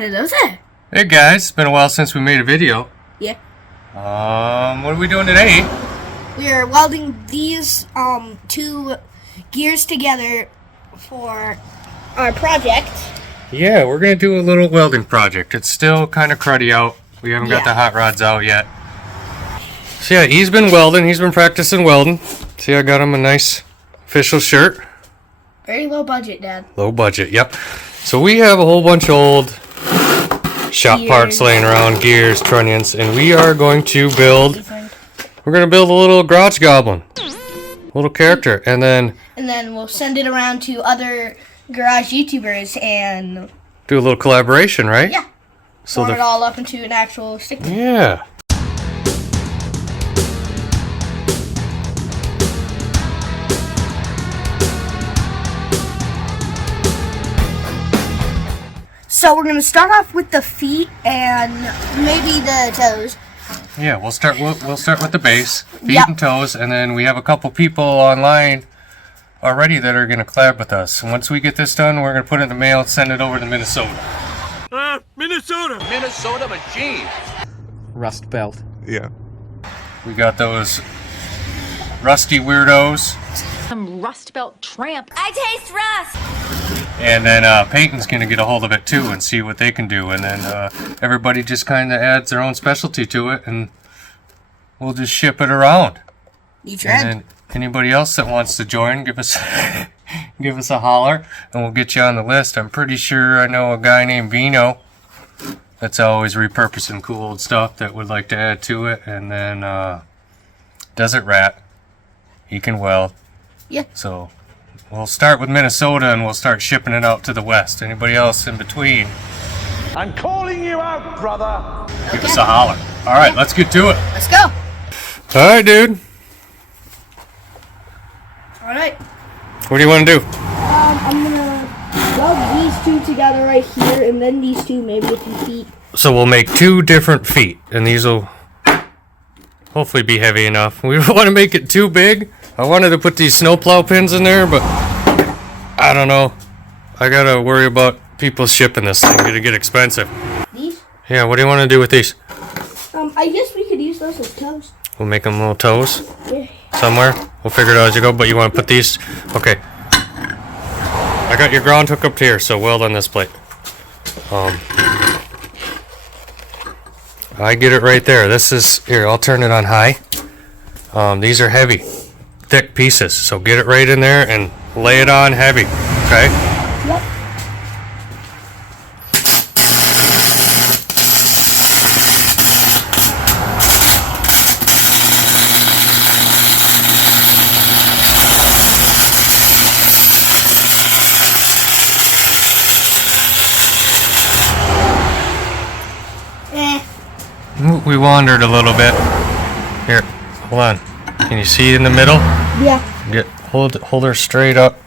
Hello there. Hey guys, it's been a while since we made a video. Yeah. What are we doing today? We are welding these two gears together for our project. Yeah, we're gonna do a little welding project. It's still kind of cruddy out. We haven't got the hot rods out yet. So yeah, he's been welding. He's been practicing welding. See, I got him a nice official shirt. Very low budget, Dad. Low budget, yep. So we have a whole bunch of old shop parts laying around, gears, trunnions, and we are going to build. We're gonna build a little garage goblin, little character, and then we'll send it around to other garage YouTubers and do a little collaboration, right? Yeah. So form it all up into an actual stick. Yeah. So we're gonna start off with the feet and maybe the toes. Yeah, we'll start with the base, feet and toes, and then we have a couple people online already that are gonna collab with us. And once we get this done, we're gonna put it in the mail and send it over to Minnesota. Minnesota machine. Rust belt. Yeah. We got those rusty weirdos. Some rust belt tramp. I taste rust. And then Peyton's going to get a hold of it too and see what they can do. And then everybody just kind of adds their own specialty to it and we'll just ship it around. Each and then anybody else that wants to join, give us give us a holler and we'll get you on the list. I'm pretty sure I know a guy named Vino that's always repurposing cool old stuff that would like to add to it. And then Desert Rat, he can weld. Yeah. So we'll start with Minnesota and we'll start shipping it out to the west. Anybody else in between? I'm calling you out, brother. Give us a holler. All right, let's get to it. Let's go. All right, dude. All right. What do you want to do? I'm gonna weld these two together right here, and then these two maybe with your feet. So we'll make two different feet, and these will hopefully be heavy enough. We don't want to make it too big. I wanted to put these snowplow pins in there, but I don't know. I gotta worry about people shipping this thing. It'll get expensive. These? Yeah, what do you want to do with these? I guess we could use those as toes. We'll make them little toes Yeah. somewhere. We'll figure it out as you go, but you want to put these? Okay. I got your ground hook up here, so weld on this plate. I get it right there. This is, here, I'll turn it on high. These are heavy, thick pieces, so get it right in there and lay it on heavy, okay? Yep. We wandered a little bit. Here, hold on. Can you see in the middle? Yeah. Hold her straight up.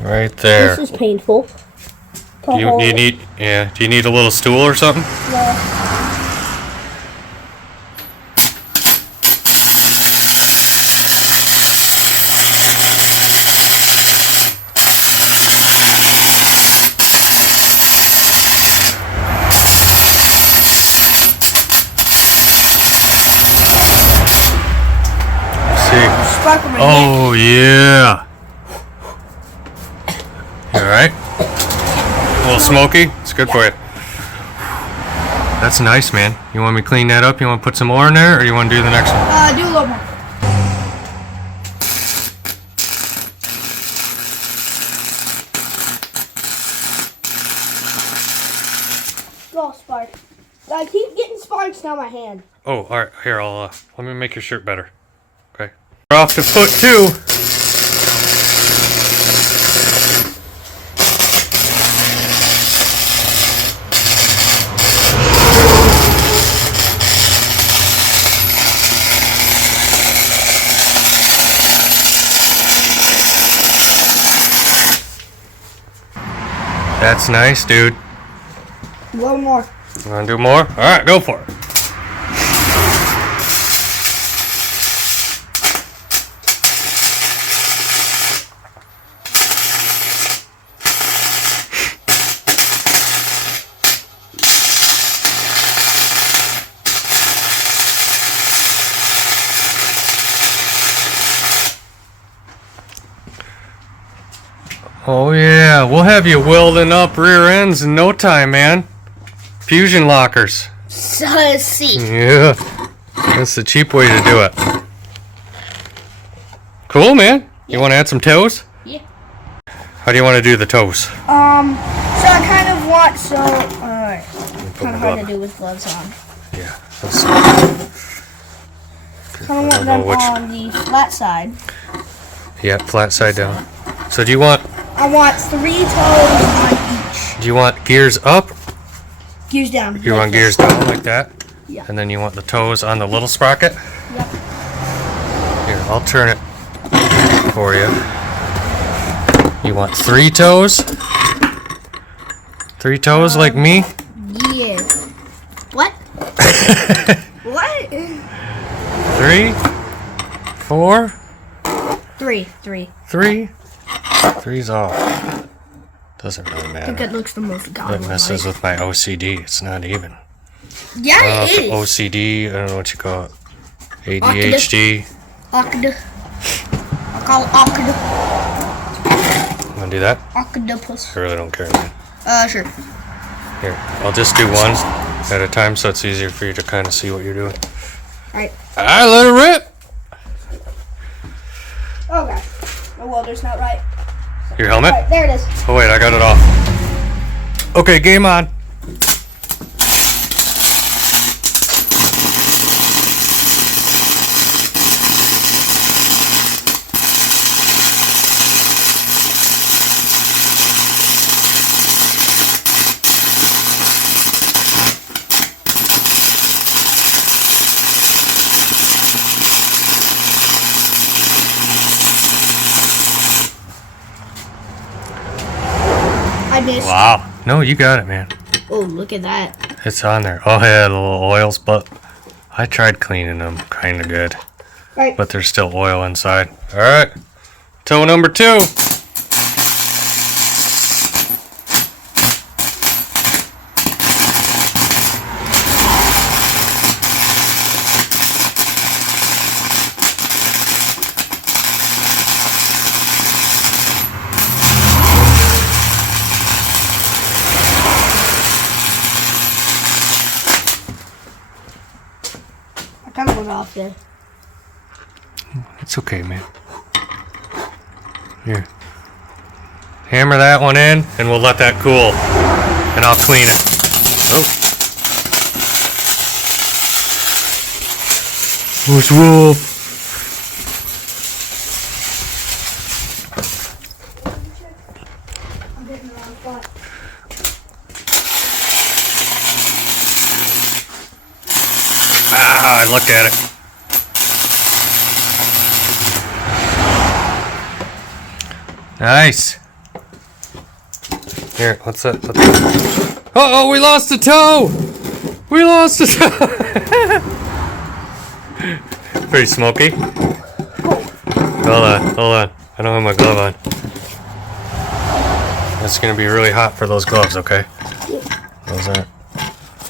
Right there. This is painful. Do you need a little stool or something? Yeah. Oh yeah. You alright? A little smoky? It's good for you. That's nice, man. You want me to clean that up? You want to put some more in there, or you want to do the next one? Do a little more. Oh, spark. I keep getting sparks down my hand. Oh, alright. Here, I'll let me make your shirt better. Okay. We're off to foot 2. That's nice, dude. A little more. You want to do more? Alright, go for it. Oh yeah, we'll have you welding up rear ends in no time, man. Fusion lockers. Sussy. Yeah, that's the cheap way to do it. Cool, man. You want to add some toes? Yeah. How do you want to do the toes? So I kind of want, alright. Kind of hard to do with gloves on. Yeah. Kind of want them on the flat side. Yeah, flat side down. So do you want... I want 3 toes on each. Do you want gears up? Gears down. You want gears down like that? Yeah. And then you want the toes on the little sprocket? Yep. Here, I'll turn it for you. You want 3 toes? 3 toes like me? Yeah. What? What? 3? 4? 3. 3? 3's off. Doesn't really I think matter. it looks the most It goblin. messes with my OCD. It's not even. Yeah, it is. OCD, I don't know what you call it. ADHD. Octopus. I call it octopus. Want to do that? Octopus. I really don't care, man. Sure. Here, I'll just do one at a time so it's easier for you to kind of see what you're doing. Alright. I let it rip! Oh god. My welder's not right. Your helmet? Alright, there it is. Oh wait, I got it off. Okay, game on. I missed. Wow. No, you got it, man. Oh, look at that. It's on there. Oh yeah, the little oils, but I tried cleaning them kind of good. Alright. But there's still oil inside. Alright. Toe number 2. I kind of went off there. It's okay, man. Here. Hammer that one in, and we'll let that cool. And I'll clean it. Oh. What's wolf? I'm getting the wrong spot. Ah, I looked at it. Nice. Here, what's that? Uh-oh, we lost a toe! We lost a toe! Pretty smoky. Hold on. I don't have my glove on. It's gonna be really hot for those gloves, okay? How's that?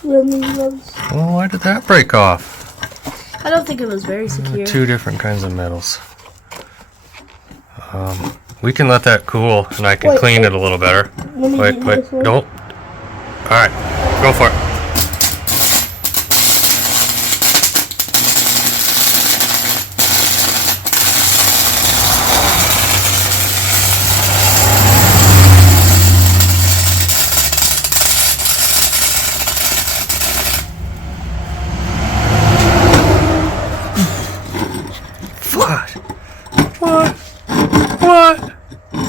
Welding gloves. Well, why did that break off? I don't think it was very secure. 2 different kinds of metals. We can let that cool, and I can clean it a little better. Wait, don't. Alright, go for it. What?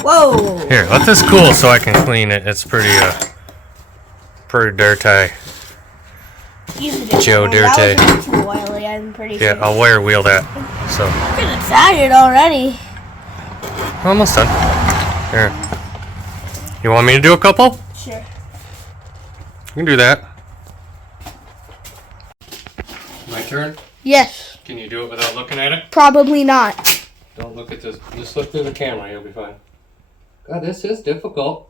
Whoa! Here, let this cool so I can clean it. It's pretty dirty. Joe Dirty. That was too oily, I'm pretty sure. Yeah, I'll wire wheel that. So, I'm getting excited already. almost done. Here. You want me to do a couple? Sure. You can do that. My turn? Yes. Can you do it without looking at it? Probably not. Don't look at this. Just look through the camera. You'll be fine. God, this is difficult.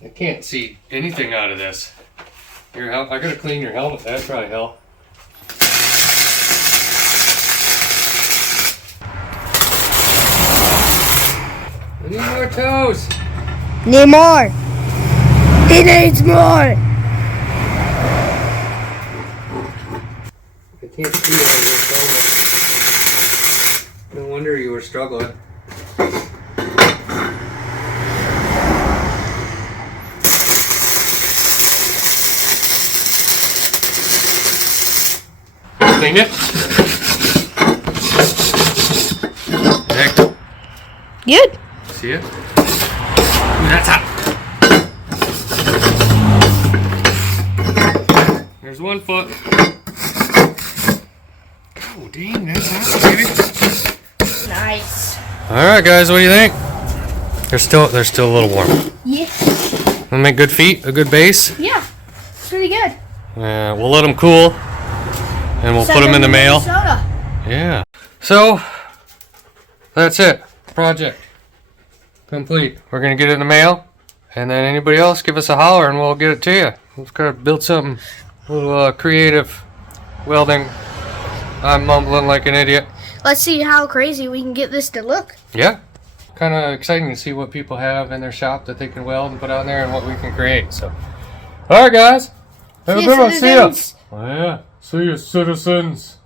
I can't see anything out of this. Your I gotta clean your helmet. That's probably hell. I need more toes. Need more. He needs more. I can't see it over here. No wonder you were struggling. Clean it. Hey. Good. See it? Ooh, that's hot. There's one foot. Oh, dang, that's hot, baby. Nice. All right, guys, what do you think? They're still a little warm. Yeah. We'll make good feet, a good base. Yeah. It's pretty good. We'll let them cool, and we'll put them in the mail. Minnesota. Yeah. So that's it. Project complete. We're gonna get it in the mail, and then anybody else give us a holler, and we'll get it to you. We've got to build something a little creative welding. I'm mumbling like an idiot. Let's see how crazy we can get this to look. Yeah. Kind of exciting to see what people have in their shop that they can weld and put on there, and what we can create. So, all right, guys. Have a good one. See ya. citizens. Oh, yeah. See you, citizens.